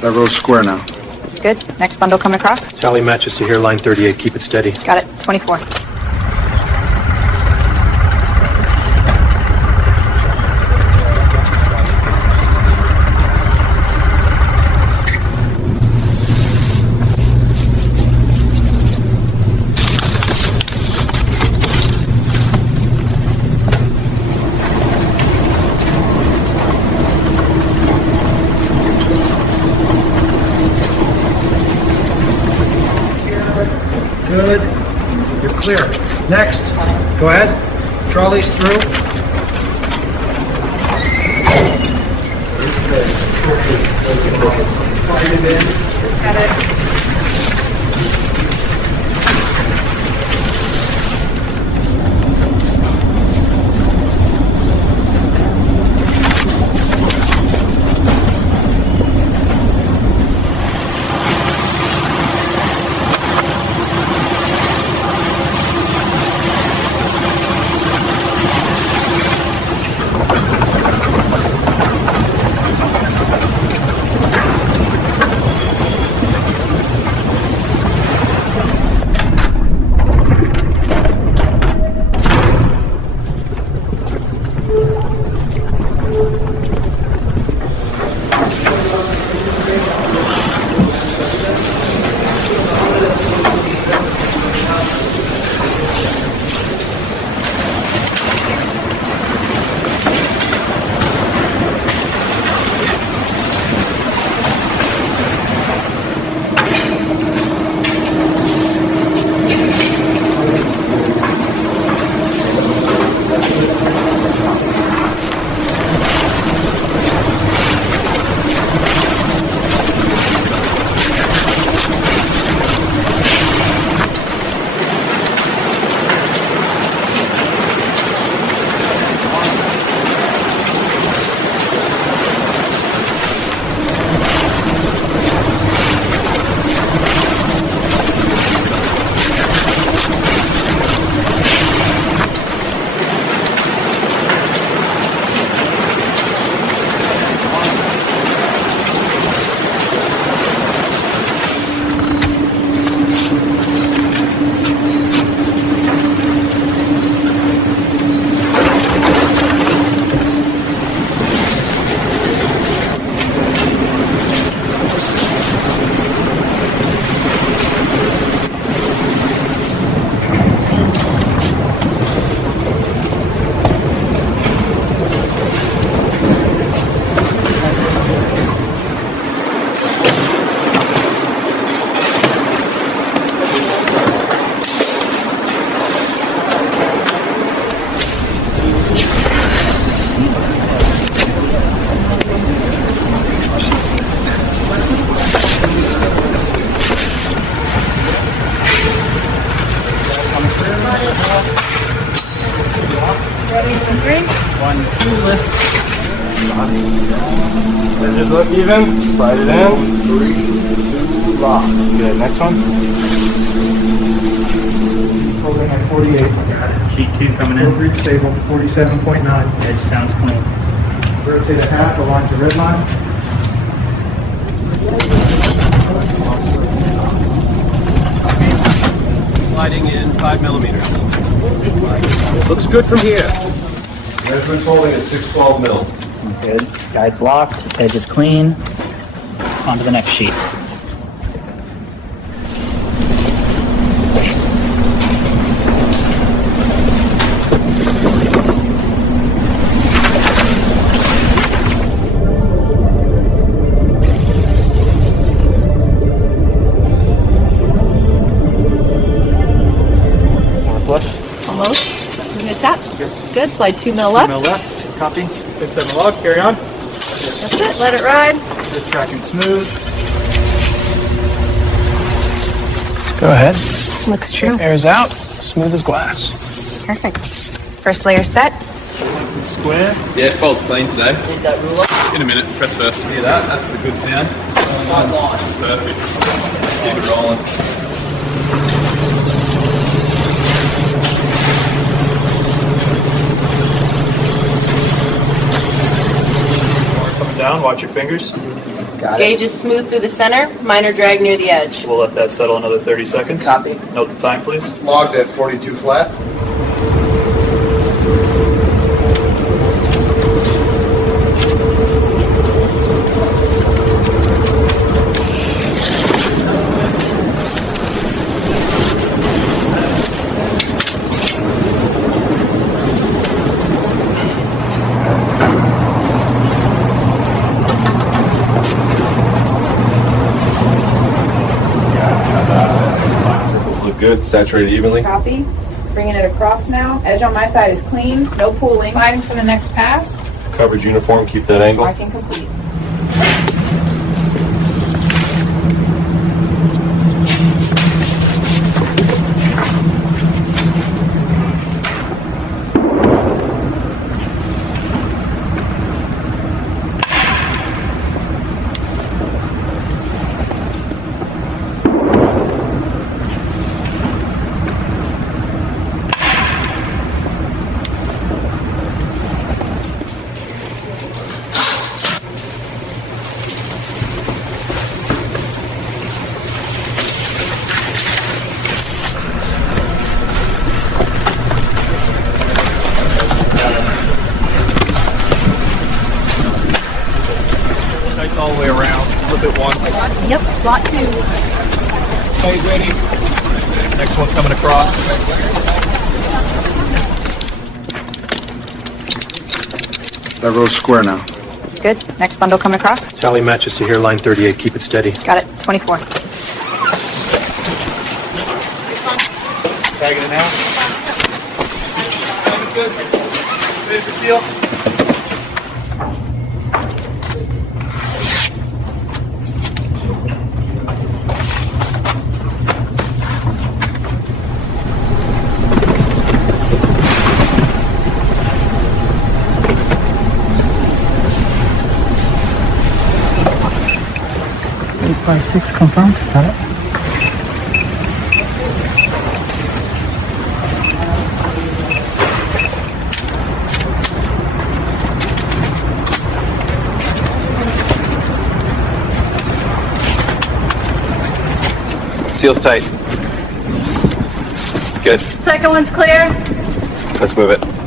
That row's square now. Good. Next bundle coming across. Tally matches to here, line 38. Keep it steady. Got it. 24. Good. You're clear. Next. Go ahead. Trolleys through. Got it. Ready for 3? 1, 2, lift. Edges look even. Slide it in. 3, 2, lock. Good. Next one. Holding at 48. Got it. Sheet 2 coming in. Grid stable, 47.9. Edge sounds clean. Rotate a half, align to red line. Sliding in 5 millimeters. Looks good from here. Measurement's holding at 612 mil. Good. Guide's locked. Edge is clean. On to the next sheet. Almost. You gonna tap? Good. Slide 2 mil left. 2 mil left. Copy. Good 7 log. Carry on. That's it. Let it ride. Good tracking smooth. Go ahead. Looks true. Air's out. Smooth as glass. Perfect. First layer set. Nice and square. Yeah, fault's clean today. Need that ruler. In a minute, press first. Hear that? That's the good sound. Perfect. Keep it rolling. Coming down, watch your fingers. Gauge is smooth through the center, minor drag near the edge. We'll let that settle another 30 seconds. Copy. Note the time, please. Logged at 42 flat. Look good, saturated evenly. Copy. Bringing it across now. Edge on my side is clean, no pooling. Sliding for the next pass. Coverage uniform, keep that angle. Marking complete. Tight all the way around. Flip it once. Yep, slot 2. Tight ready. Next one coming across. That row's square now. Good. Next bundle coming across. Tally matches to here, line 38. Keep it steady. Got it. 24. Tagging it now. It's good. Ready for seal? By 6 confirmed. Got it. Seal's tight. Good. Second one's clear. Let's move it.